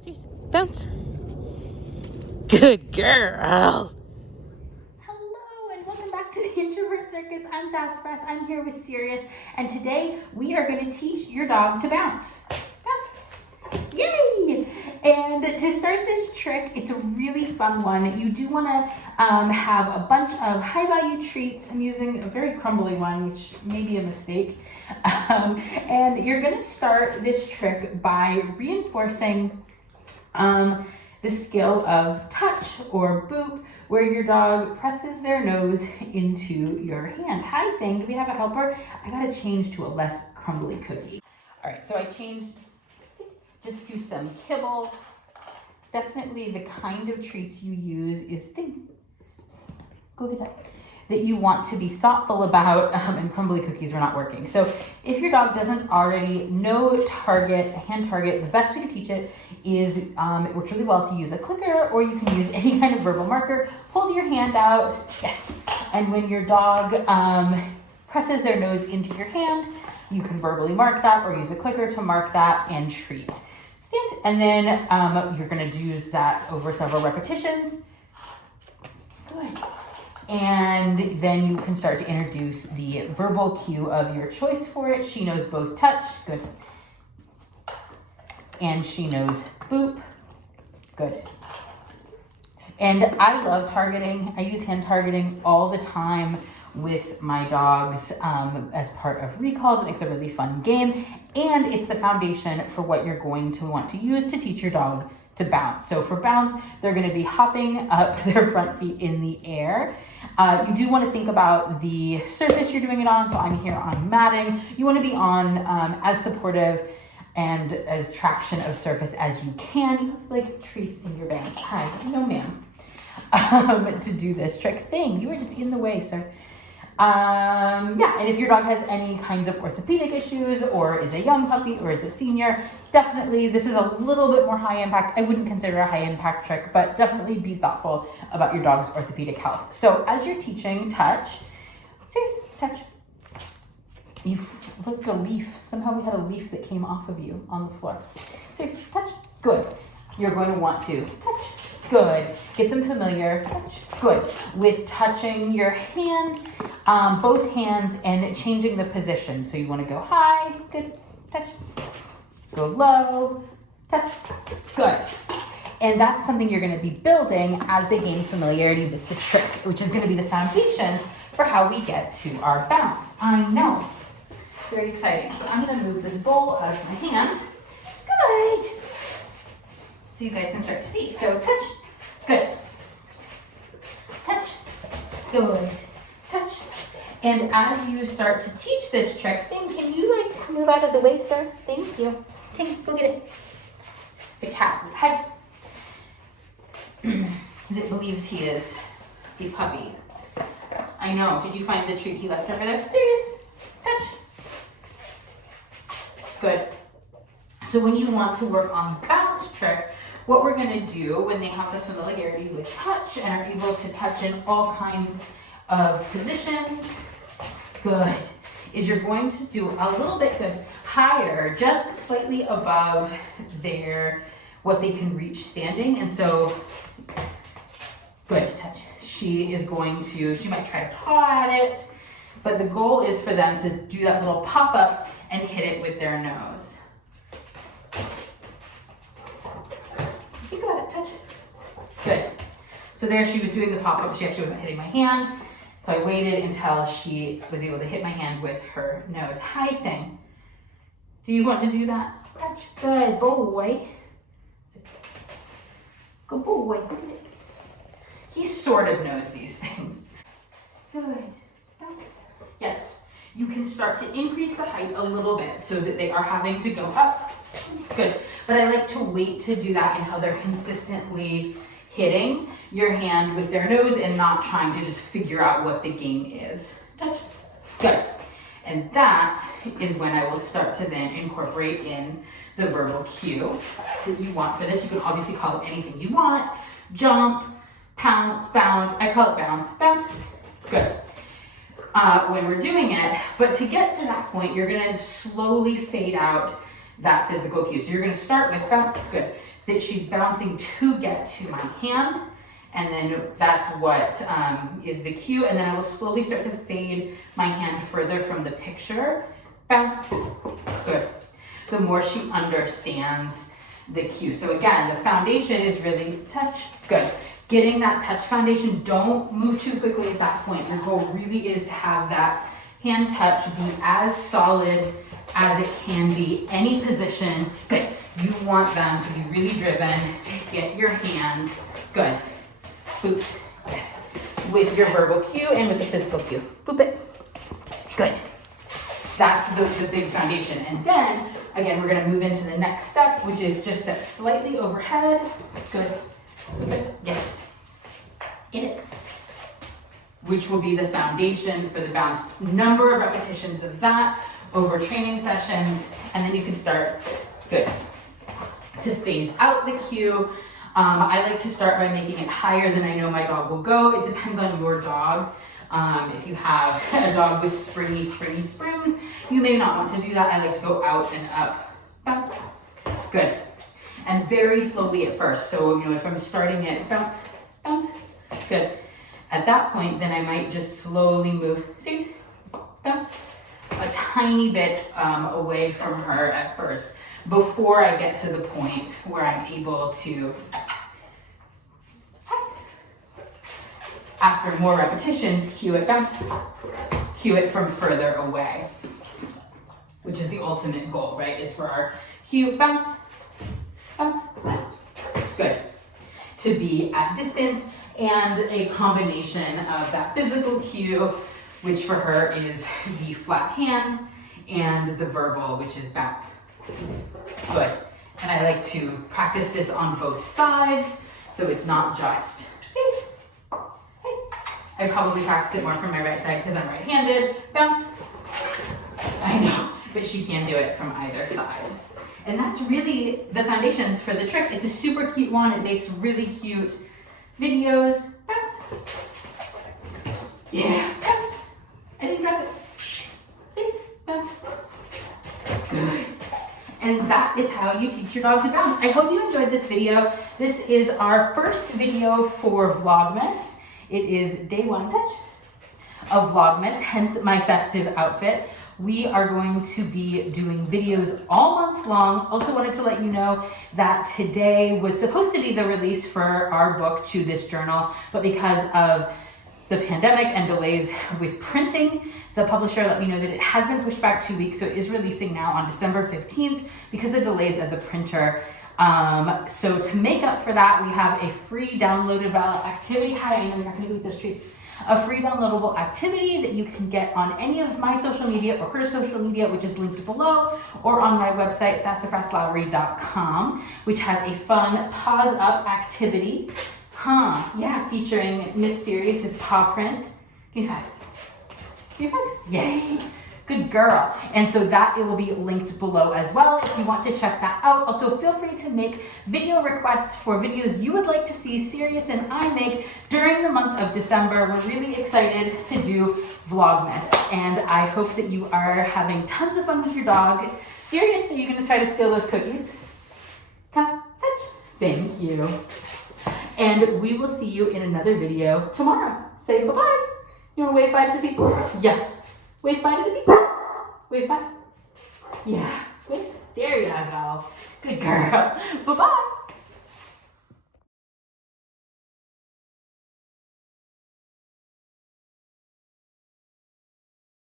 Seriously. Bounce. Good girl. Hello and welcome back to the Introvert Circus. I'm Sassafras. I'm here with Sirius, and today we are going to teach your dog to bounce. Bounce. Yay! And to start this trick, it's a really fun one. You do want to have a bunch of high value treats. I'm using a very crumbly one, which may be a mistake. And you're going to start this trick by reinforcing the skill of touch or boop, where your dog presses their nose into your hand. Hi thing, do we have a helper? I gotta change to a less crumbly cookie. All right, so I changed just to some kibble. Definitely the kind of treats you use is go get that you want to be thoughtful about, and crumbly cookies are not working. So if your dog doesn't already know target, hand target, the best way to teach it is, it works really well to use a clicker, or you can use any kind of verbal marker. Hold your hand out, yes. And when your dog presses their nose into your hand, you can verbally mark that or use a clicker to mark that and treat. Stand, and then you're gonna use that over several repetitions. Good. And then you can start to introduce the verbal cue of your choice for it. She knows both touch, good. And she knows boop, good. And I love targeting. I use hand targeting all the time with my dogs as part of recalls. It makes a really fun game. And it's the foundation for what you're going to want to use to teach your dog to bounce. So for bounce, they're going to be hopping up their front feet in the air. You do want to think about the surface you're doing it on. So I'm here on matting. You want to be on as supportive and as traction of surface as you can. You have like treats in your bag. Hi, no ma'am. To do this trick thing. You are just in the way, sir. Yeah, and if your dog has any kinds of orthopedic issues, or is a young puppy, or is a senior, definitely this is a little bit more high impact. I wouldn't consider a high impact trick, but definitely be thoughtful about your dog's orthopedic health. So as you're teaching touch, seriously, touch. You looked a leaf. Somehow we had a leaf that came off of you on the floor. Seriously, touch. Good. You're going to want to touch. Good. Get them familiar. Touch. Good. With touching your hand, both hands, and changing the position. So you want to go high. Good. Touch. Go low. Touch. Good. And that's something you're going to be building as they gain familiarity with the trick, which is going to be the foundations for how we get to our bounce. I know. Very exciting. So I'm going to move this bowl out of my hand. Good. So you guys can start to see. So touch. Good. Touch. Good. Touch. And as you start to teach this trick, can you like move out of the way, sir? Thank you. Tink, go get it. The cat. Hi. That believes he is a puppy. I know. Did you find the treat he left over there? Serious? Touch. Good. So when you want to work on the bounce trick, what we're going to do when they have the familiarity with touch and are able to touch in all kinds of positions, good, is you're going to do a little bit good higher, just slightly above what they can reach standing. And so, good, touch. She might try to paw at it, but the goal is for them to do that little pop up and hit it with their nose. Think about it, touch it. Good. So there she was doing the pop-up. She actually wasn't hitting my hand. So I waited until she was able to hit my hand with her nose. Hi thing. Do you want to do that? Touch. Good boy. Good boy. He sort of knows these things. Good. Yes. You can start to increase the height a little bit so that they are having to go up. Good. But I like to wait to do that until they're consistently hitting your hand with their nose and not trying to just figure out what the game is. Touch. Good. And that is when I will start to then incorporate in the verbal cue that you want for this. You can obviously call it anything you want. Jump, pounce, bounce. I call it bounce. Bounce. Good. When we're doing it, but to get to that point, you're going to slowly fade out that physical cue. So you're gonna start with bounce, good. That she's bouncing to get to my hand, and then that's what is the cue, and then I will slowly start to fade my hand further from the picture. Bounce, good. The more she understands the cue. So again, the foundation is really touch, good. Getting that touch foundation, don't move too quickly at that point. Your goal really is to have that hand touch be as solid as it can be, any position, good. You want them to be really driven to get your hand, good. Boop, yes. With your verbal cue and with the physical cue. Boop it, good. That's the big foundation. And then, again, we're gonna move into the next step, which is just that slightly overhead, good. Yes, in it. Which will be the foundation for the bounce. Number of repetitions of that over training sessions, and then you can start, good, to phase out the cue. I like to start by making it higher than I know my dog will go. It depends on your dog. If you have a dog with springy springs, you may not want to do that. I like to go out and up, bounce, that's good. And very slowly at first. So, you know, if I'm starting it, bounce, bounce, good. At that point, then I might just slowly move, see, bounce, a tiny bit away from her at first before I get to the point where I'm able to, after more repetitions, cue it, bounce, cue it from further away, which is the ultimate goal, right? Is for our cue, bounce, bounce, good. To be at distance and a combination of that physical cue, which for her is the flat hand, and the verbal, which is bounce. Good. And I like to practice this on both sides, so it's not just, see? Hey. I probably practice it more from my right side because I'm right-handed. Bounce. I know, but she can do it from either side. And that's really the foundations for the trick. It's a super cute one. It makes really cute videos. Bounce. Yeah, bounce. I didn't drop it. Six, bounce. Good. And that is how you teach your dog to bounce. I hope you enjoyed this video. This is our first video for Vlogmas. It is day 1 touch of Vlogmas, hence my festive outfit. We are going to be doing videos all month long. Also wanted to let you know that today was supposed to be the release for our book, Chew This Journal, but because of the pandemic and delays with printing, the publisher let me know that it has been pushed back 2 weeks, so it is releasing now on December 15th because of delays at the printer. So to make up for that, we have a free downloaded activity. Hi, I know you're not gonna eat those treats. A free downloadable activity that you can get on any of my social media or her social media, which is linked below, or on my website, sassafraslowry.com, which has a fun pause up activity. Yeah, featuring Miss Serious's paw print. Give me 5. Give me 5. Yay. Good girl. And so that it will be linked below as well if you want to check that out. Also, feel free to make video requests for videos you would like to see Sirius and I make during the month of December. We're really excited to do Vlogmas, and I hope that you are having tons of fun with your dog. Sirius, are you going to try to steal those cookies? Come, touch. Thank you. And we will see you in another video tomorrow. Say bye-bye. You want to wave bye to the people? Yeah. Wave bye to the people. Wave bye. Yeah. Wave. There you go. Good girl. Bye-bye.